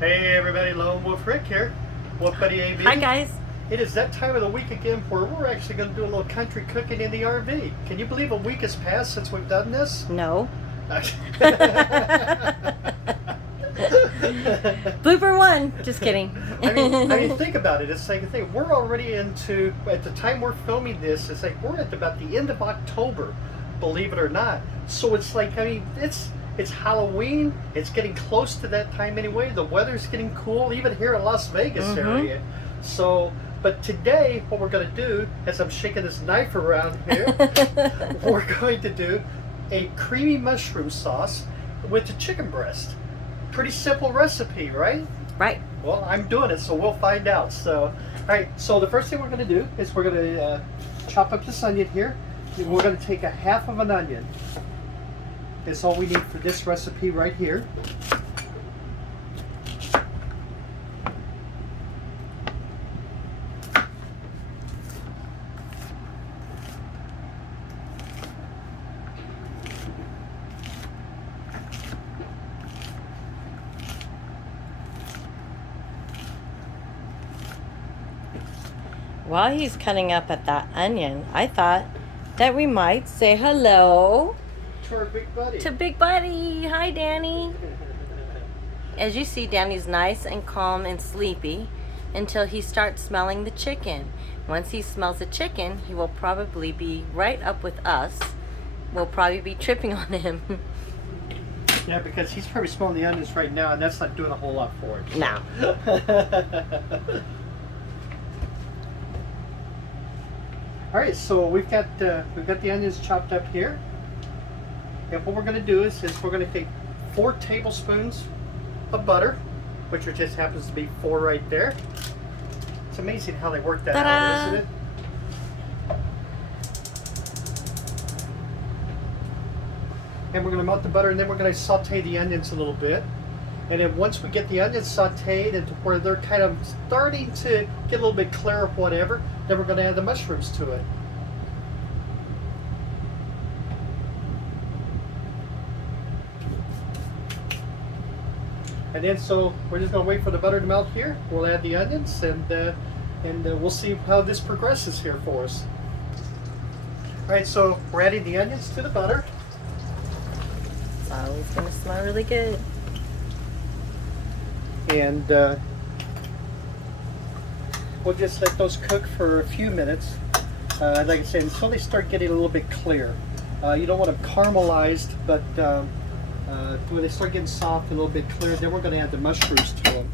Hey everybody, Lonewulfrick here. Wulfbuddyab. Hi guys. It is that time of the week again where we're actually going to do a little country cooking in the RV. Can you believe a week has passed since we've done this? No. Blooper one. Just kidding. I mean, think about it. It's like we're already into, at the time we're filming this, it's like we're at about the end of October, believe it or not. So it's like, I mean, it's Halloween. It's getting close to that time anyway. The weather's getting cool, even here in Las Vegas area. So, but today, what we're going to do, as I'm shaking this knife around here, we're going to do a creamy mushroom sauce with the chicken breast. Pretty simple recipe, right? Right. Well, I'm doing it, so we'll find out. So, all right. So the first thing we're going to do is we're going to chop up this onion here. We're going to take a half of an onion. That's all we need for this recipe right here. While he's cutting up at that onion, I thought that we might say hello To our big buddy. to Big Buddy. Hi, Danny. As you see, Danny's nice and calm and sleepy until he starts smelling the chicken. Once he smells the chicken, he will probably be right up with us. We'll probably be tripping on him. Yeah, because he's probably smelling the onions right now, and that's not doing a whole lot for him. No. All right, so we've got the onions chopped up here, and what we're going to do is we're going to take 4 tablespoons of butter, which just happens to be 4 right there. It's amazing how they work that out, isn't it? And we're going to melt the butter, and then we're going to saute the onions a little bit. And then once we get the onions sauteed and to where they're kind of starting to get a little bit clear or whatever, then we're going to add the mushrooms to it. And then so we're just going to wait for the butter to melt here. We'll add the onions, and we'll see how this progresses here for us. All right, so we're adding the onions to the butter. It's always going to smell really good. And we'll just let those cook for a few minutes, like I said, until they start getting a little bit clear. You don't want them caramelized, but when they start getting soft and a little bit clear, then we're going to add the mushrooms to them.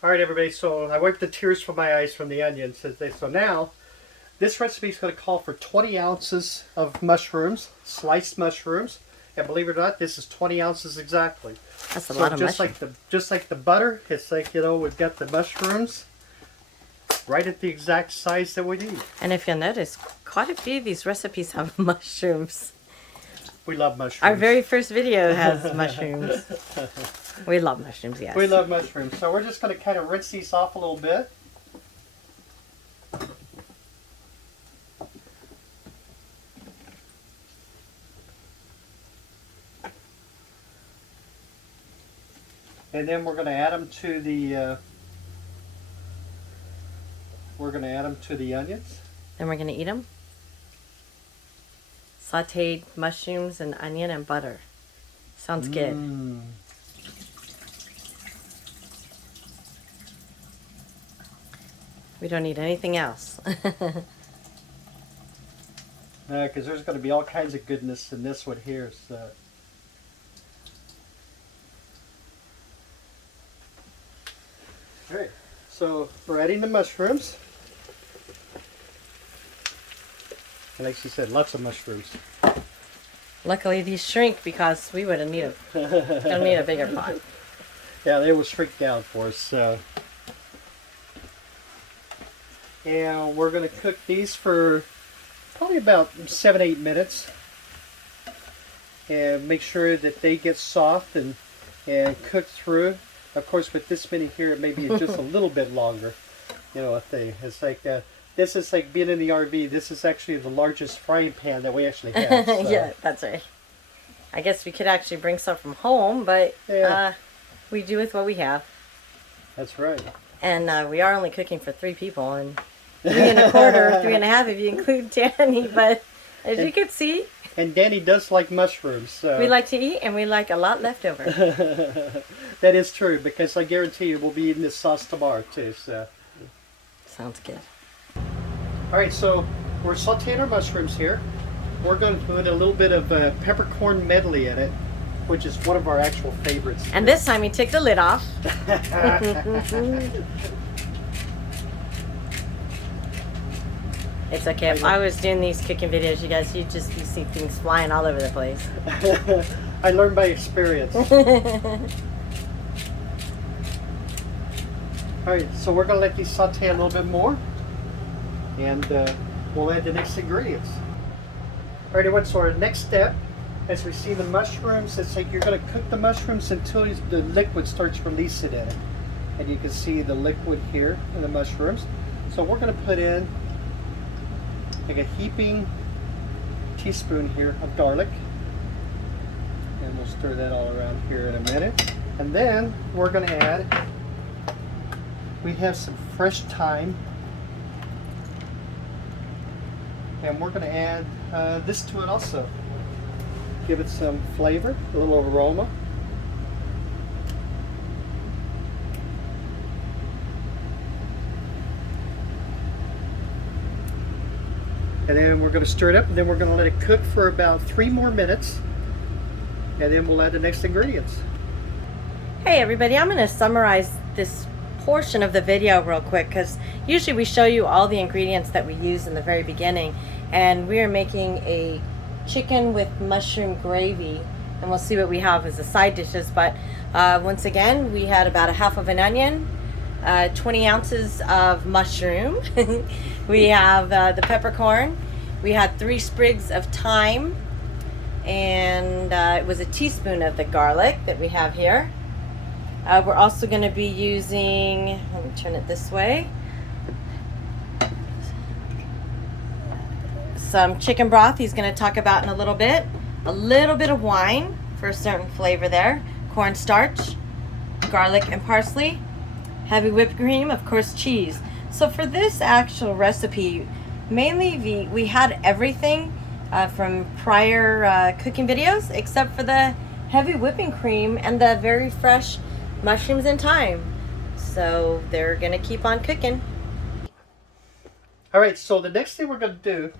All right, everybody, so I wiped the tears from my eyes from the onions. So now, this recipe is going to call for 20 ounces of mushrooms, sliced mushrooms, and believe it or not, this is 20 ounces exactly. That's a lot of mushrooms. Just like the butter, it's like, you know, we've got the mushrooms right at the exact size that we need. And if you'll notice, quite a few of these recipes have mushrooms. We love mushrooms. Our very first video has mushrooms. We love mushrooms, yes. We love mushrooms. So we're just going to kind of rinse these off a little bit. And then we're going to add them to the onions. Then we're going to eat them. Sauteed mushrooms and onion and butter. Sounds good. We don't need anything else. Because there's going to be all kinds of goodness in this one here. So. Alright, so we're adding the mushrooms. And like she said, lots of mushrooms. Luckily these shrink because we would have gonna need a bigger pot. Yeah, they will shrink down for us. And we're going to cook these for probably about 7-8 minutes. And make sure that they get soft and cook through. Of course, with this mini here, it may be just a little bit longer. You know, it's like this is like being in the RV. This is actually the largest frying pan that we actually have. So. Yeah, that's right. I guess we could actually bring some from home, but we do with what we have. That's right. And we are only cooking for 3 people, and 3 1/4, 3 1/2 if you include Danny. But as you can see, and Danny does like mushrooms. So. We like to eat, and we like a lot left over. That is true, because I guarantee you we'll be eating this sauce tomorrow too. So. Sounds good. All right, so we're sauteing our mushrooms here. We're going to put a little bit of peppercorn medley in it, which is one of our actual favorites. And this time we took the lid off. It's okay. If I was doing these cooking videos, you guys, you see things flying all over the place. I learned by experience. All right, so we're going to let these saute a little bit more, and we'll add the next ingredients. All right, everyone, so our next step, as we see the mushrooms, it's like you're going to cook the mushrooms until the liquid starts releasing in it. And you can see the liquid here in the mushrooms. So we're going to put in like a heaping teaspoon here of garlic. And we'll stir that all around here in a minute. And then we're going to add, we have some fresh thyme. And we're going to add this to it also. Give it some flavor, a little aroma. And then we're going to stir it up, and then we're going to let it cook for about 3 more minutes. And then we'll add the next ingredients. Hey everybody, I'm going to summarize this portion of the video real quick, because usually we show you all the ingredients that we use in the very beginning, and we are making a chicken with mushroom gravy, and we'll see what we have as the side dishes. But once again, we had about 1/2 of an onion, 20 ounces of mushroom, we have the peppercorn, we had 3 sprigs of thyme, and it was a teaspoon of the garlic that we have here. We're also going to be using, let me turn it this way, some chicken broth he's going to talk about in a little bit of wine for a certain flavor there, cornstarch, garlic and parsley, heavy whipped cream, of course cheese. So for this actual recipe, mainly we had everything from prior cooking videos except for the heavy whipping cream and the very fresh mushrooms and thyme. So they're gonna keep on cooking. All right, so the next thing we're going to do,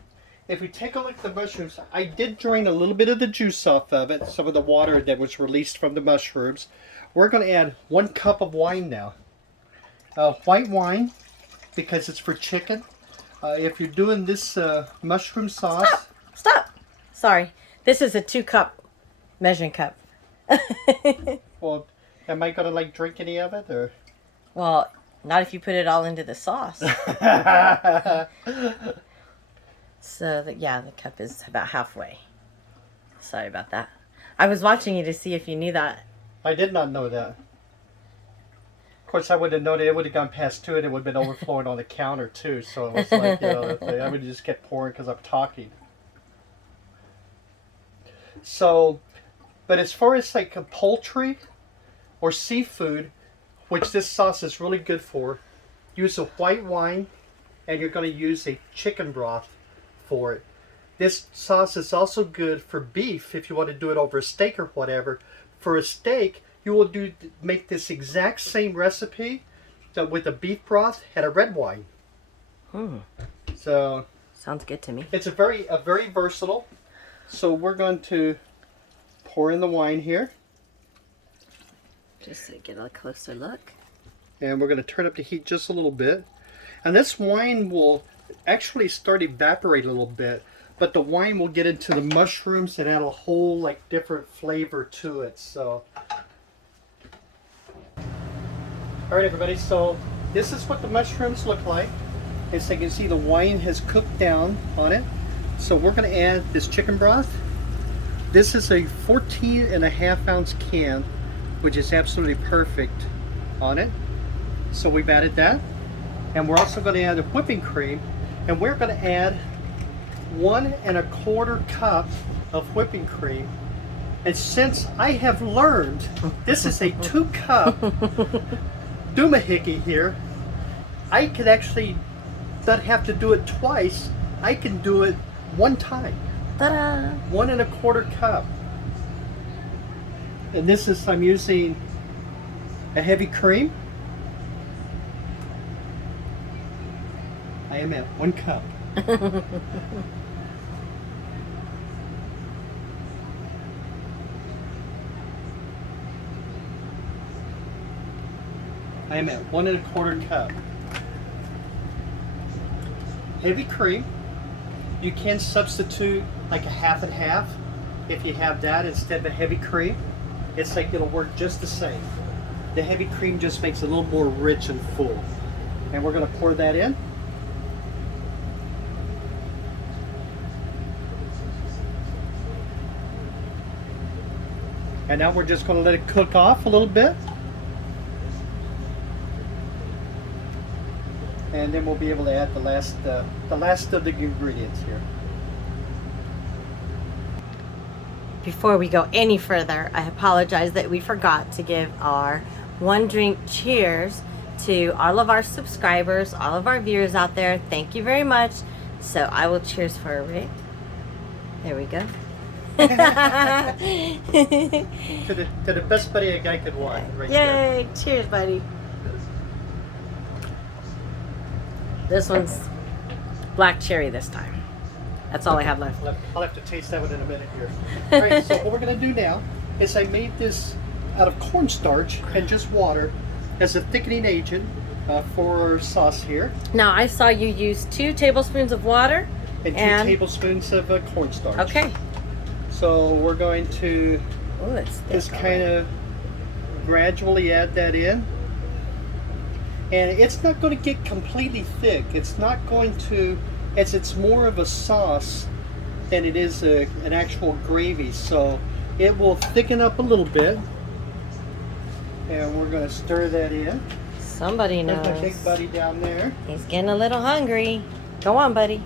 if we take a look at the mushrooms, I did drain a little bit of the juice off of it, some of the water that was released from the mushrooms. We're going to add 1 cup of wine now. White wine, because it's for chicken. If you're doing this mushroom sauce... Stop! Sorry. This is a 2-cup measuring cup. Well, am I going to like drink any of it, or...? Well, not if you put it all into the sauce. So, yeah, the cup is about halfway. Sorry about that. I was watching you to see if you knew that. I did not know that. Of course, I would have known it. It would have gone past 2 and it would have been overflowing on the counter, too. So it was like, you know, I would have just kept pouring because I'm talking. So, but as far as like a poultry or seafood, which this sauce is really good for, use a white wine, and you're going to use a chicken broth for it. This sauce is also good for beef if you want to do it over a steak or whatever. For a steak, you will make this exact same recipe with a beef broth and a red wine. So sounds good to me. It's a very versatile. So we're going to pour in the wine here. Just to get a closer look. And we're going to turn up the heat just a little bit. And this wine will actually start evaporate a little bit, but the wine will get into the mushrooms and add a whole like different flavor to it. So, all right, everybody. So this is what the mushrooms look like. As you can see, the wine has cooked down on it. So we're going to add this chicken broth. This is a 14.5-ounce can, which is absolutely perfect on it. So we've added that. And we're also going to add a whipping cream. And we're going to add 1 1/4 cup of whipping cream. And since I have learned this is a 2-cup doomahickey here, I could actually not have to do it twice. I can do it 1 time. Ta-da! 1 1/4 cup. And this is, I'm using a heavy cream. I am at 1 cup. I am at 1 1/4 cup. Heavy cream. You can substitute like a half and half if you have that instead of a heavy cream. It's like it'll work just the same. The heavy cream just makes it a little more rich and full. And we're going to pour that in. And now we're just going to let it cook off a little bit. And then we'll be able to add the last of the ingredients here. Before we go any further, I apologize that we forgot to give our 1 drink cheers to all of our subscribers, all of our viewers out there. Thank you very much. So I will cheers for Rick. There we go. To the best buddy a guy could want. Right there. Yay! Cheers, buddy. This one's black cherry this time. That's all I have left. I'll have to taste that one in a minute here. All right, so what we're going to do now is I made this out of cornstarch and just water as a thickening agent for our sauce here. Now, I saw you use 2 tablespoons of water And 2 tablespoons of cornstarch. Okay. So we're going to Oh, it's thick just kind of gradually add that in. And it's not going to get completely thick. It's not going to, as it's more of a sauce than it is an actual gravy. So it will thicken up a little bit. And we're going to stir that in. Somebody knows. There's my big buddy down there. He's getting a little hungry. Go on, buddy.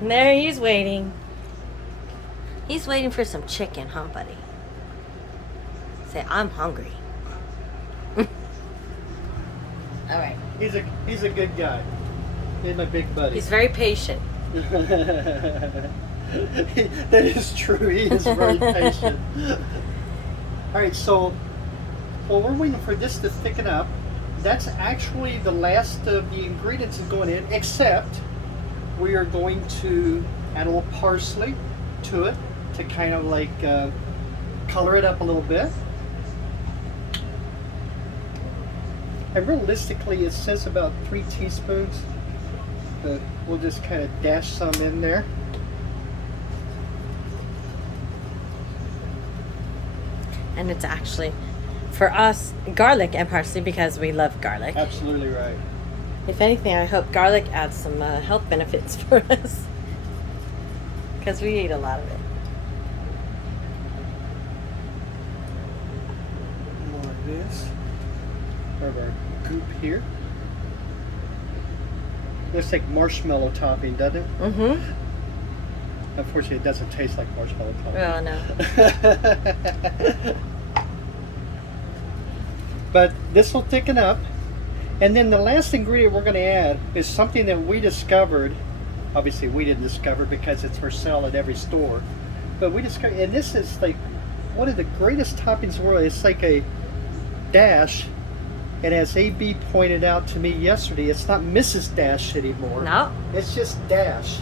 There he's waiting. He's waiting for some chicken, huh, buddy? Say, I'm hungry. All right. He's a good guy. He's my big buddy. He's very patient. That is true. He is very patient. All right, so while we're waiting for this to thicken up, that's actually the last of the ingredients is going in, except we are going to add a little parsley to it to kind of like color it up a little bit. And realistically, it says about 3 teaspoons. But we'll just kind of dash some in there. And it's actually, for us, garlic and parsley because we love garlic. Absolutely right. If anything, I hope garlic adds some health benefits for us. Because we eat a lot of it. More of this. More of our goop here. Looks like marshmallow topping, doesn't it? Mm-hmm. Unfortunately, it doesn't taste like marshmallow topping. Oh, no. But this will thicken up. And then the last ingredient we're going to add is something that we discovered. Obviously, we didn't discover because it's for sale at every store. But we discovered, and this is like one of the greatest toppings in the world. It's like a dash. And as AB pointed out to me yesterday, it's not Mrs. Dash anymore. No. It's just dash.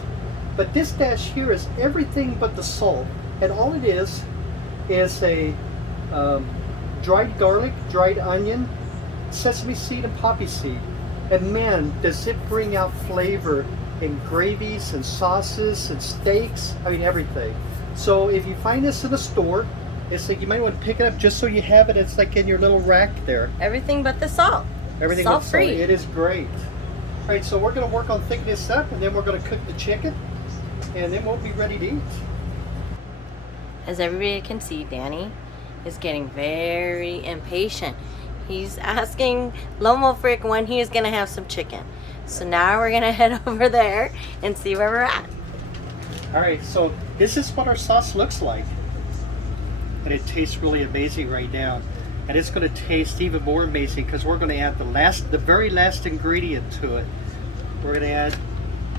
But this dash here is everything but the salt. And all it is a dried garlic, dried onion, sesame seed, and poppy seed. And man, does it bring out flavor in gravies and sauces and steaks. I mean, everything. So if you find this in a store, it's like you might want to pick it up just so you have it. It's like in your little rack there. Everything but the salt. Everything Salt but free. salt. It is great. All right, so we're going to work on thickening this up, and then we're going to cook the chicken, and then we'll be ready to eat. As everybody can see, Danny is getting very impatient. He's asking Lonewulfrick when he is going to have some chicken. So now we're going to head over there and see where we're at. Alright, so this is what our sauce looks like. And it tastes really amazing right now. And it's going to taste even more amazing because we're going to add the very last ingredient to it. We're going to add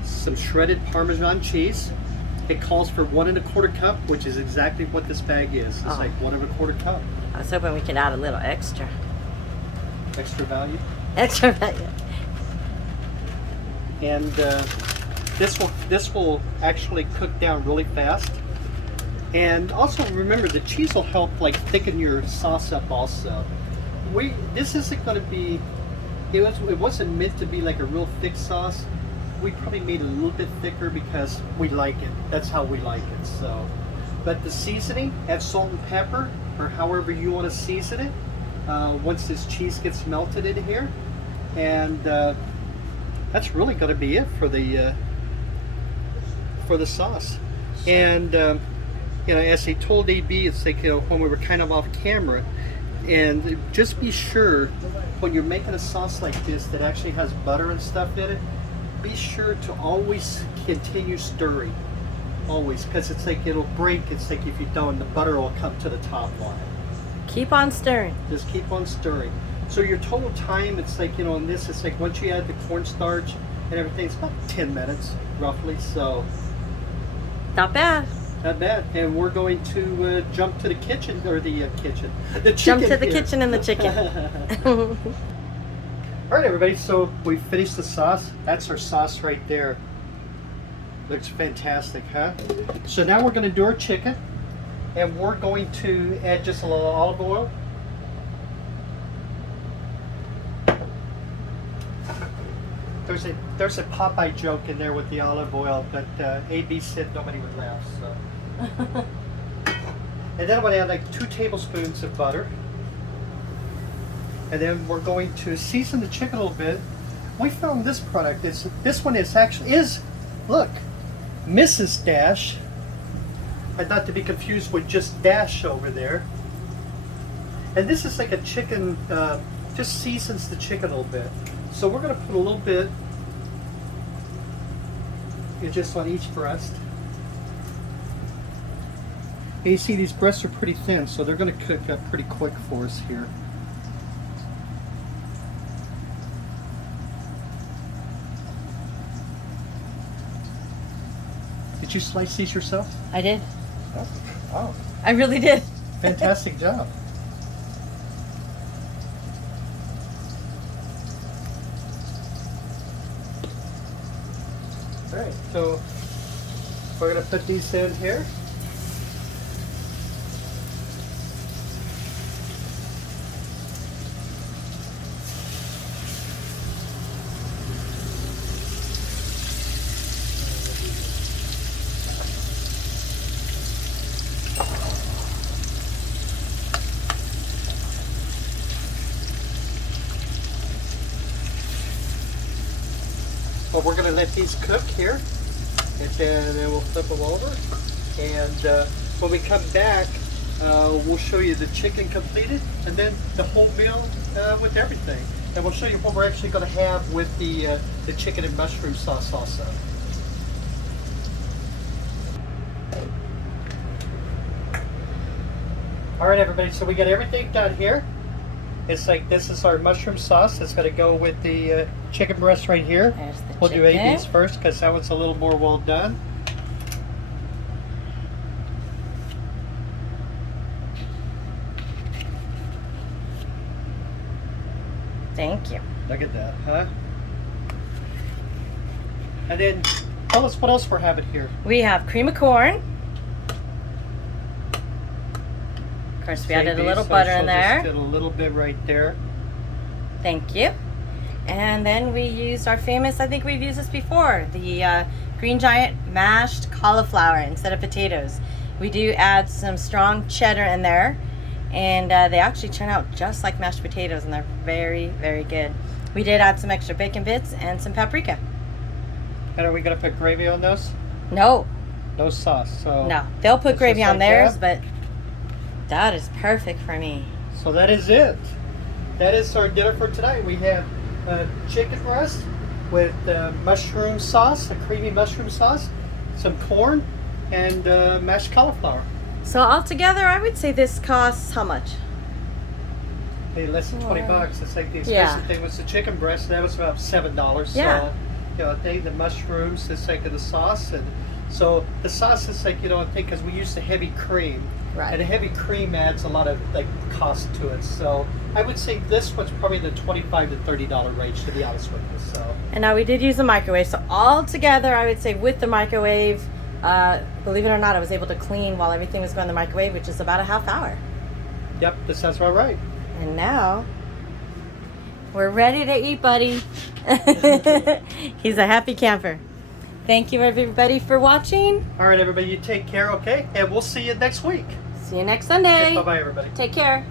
some shredded Parmesan cheese. It calls for 1 1/4 cup, which is exactly what this bag is. It's like 1 1/4 cup. I was hoping we could add a little extra. Extra value. Extra value. And this will actually cook down really fast. And also remember, the cheese will help like thicken your sauce up also. This isn't going to be, it wasn't meant to be like a real thick sauce. We probably made it a little bit thicker because we like it. That's how we like it. So, but the seasoning, add salt and pepper, or however you want to season it. Once this cheese gets melted in here, and that's really going to be it for the sauce. And you know, as I told AB, it's like, you know, when we were kind of off camera, and just be sure when you're making a sauce like this that actually has butter and stuff in it, be sure to always continue stirring, always, because it's like it'll break. It's like if you don't, the butter will come to the top line. Keep on stirring. Just keep on stirring. So your total time, it's like, you know, in this, it's like once you add the cornstarch and everything, it's about 10 minutes roughly. So Not bad. not bad. And we're going to jump to the kitchen, or the chicken. Jump to the here. kitchen and the chicken. All right, everybody, so we finished the sauce. That's our sauce right there. Looks fantastic, huh? So now we're going to do our chicken, and we're going to add just a little olive oil. There's a Popeye joke in there with the olive oil, but AB said nobody would laugh, so. And then I'm going to add like 2 tablespoons of butter. And then we're going to season the chicken a little bit. We found this product. This one is look, Mrs. Dash, and not to be confused with just Dash over there. And this is like a chicken, just seasons the chicken a little bit. So we're going to put a little bit just on each breast. And you see these breasts are pretty thin, so they're going to cook up pretty quick for us here. Did you slice these yourself? I did. Oh, wow. I really did. Fantastic job. All right, so we're going to put these in here. But we're going to let these cook here, and then we'll flip them over. And when we come back, we'll show you the chicken completed, and then the whole meal with everything. And we'll show you what we're actually going to have with the chicken and mushroom sauce also. All right, everybody, so we got everything done here. It's like, this is our mushroom sauce. It's going to go with the chicken breast right here. There's the We'll do chicken. AB's first because that one's a little more well done. Thank you. Look at that, huh? And then tell us what else we're having here. We have cream of corn. Of course, we added a little butter in there. Just did a little bit right there. Thank you. And then we used our famous, I think we've used this before, the Green Giant mashed cauliflower instead of potatoes. We do add some strong cheddar in there, and they actually turn out just like mashed potatoes, and they're very, very good. We did add some extra bacon bits and some paprika. And are we going to put gravy on those? No. No sauce. So No. They'll put it's gravy just on like theirs, that? but that is perfect for me. So that is it. that is our dinner for tonight. We have chicken breast with mushroom sauce, a creamy mushroom sauce, some corn, and mashed cauliflower. So altogether, I would say this costs how much? Hey, less than $20. It's like the expensive thing was the chicken breast. That was about $7. Yeah. So, you know, I think the mushrooms is like the sauce, and so the sauce is like, you know, I think because we use the heavy cream, Right. and the heavy cream adds a lot of like cost to it. So I would say this one's probably in the $25 to $30 range, to be honest with you. So. And now we did use a microwave, so altogether, I would say with the microwave, believe it or not, I was able to clean while everything was going in the microwave, which is about a half hour. Yep, that sounds about right. And now we're ready to eat, buddy. He's a happy camper. Thank you, everybody, for watching. All right, everybody, you take care, okay? And we'll see you next week. See you next Sunday. Okay, bye-bye, everybody. Take care.